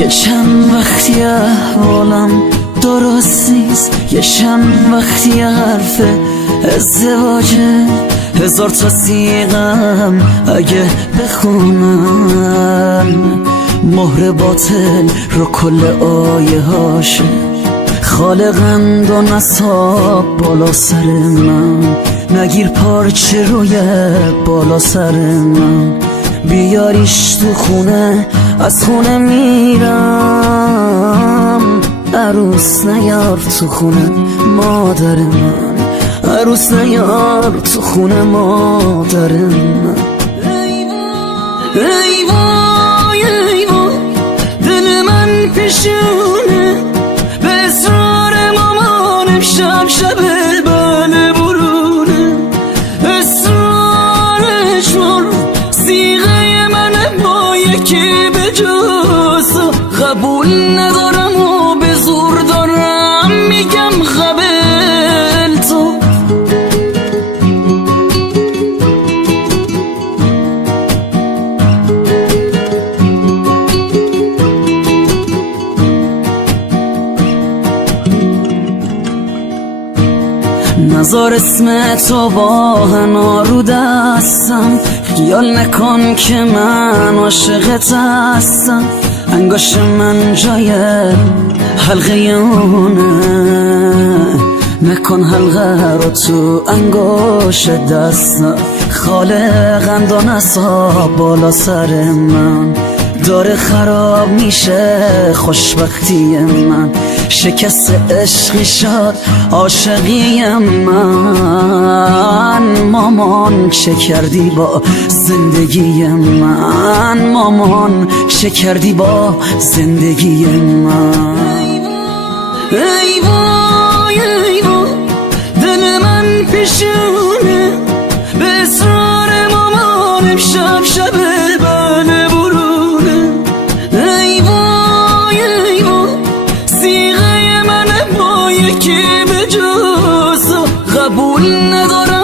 یه چند وقتی احوالم درست نیست، یه چند وقتی حرف ازدواجه، هزار تا سیغم اگه بخونم مهر باطل رو کل آیه هاشه. خالقند و نصاب بالا سر من، نگیر پارچه روی بالا سر من، بیاریش تو خونه از خونه میرم. عروس نیار تو خونه مادر من، عروس نیار تو خونه مادر من. ای وای ای وای دل من پیشونه، به اصرار مامانم شب شب بله برونه، اصرارش بر صیغه من با یکی به جز قبول ندارم و به زور دارم میگم قبل تو. نزار اسم تو با حنا رو دستم، خیال نکن که من عاشقت هستم. انگاش من جای حلقه اونه، نکن حلقه رو تو انگاش دستم. خالقند و نصاب بالا سر من، داره خراب میشه خوشبختی من. شکست عشقی شد عاشقی من، مامان چه کردی با زندگی من، مامان چه کردی با زندگی من. ای وای ای وای دل من پیشونه، به اصرار مامانم شب شب بله برونه. ای وای ای وای صیغه من با یکی به جز قبول ندارم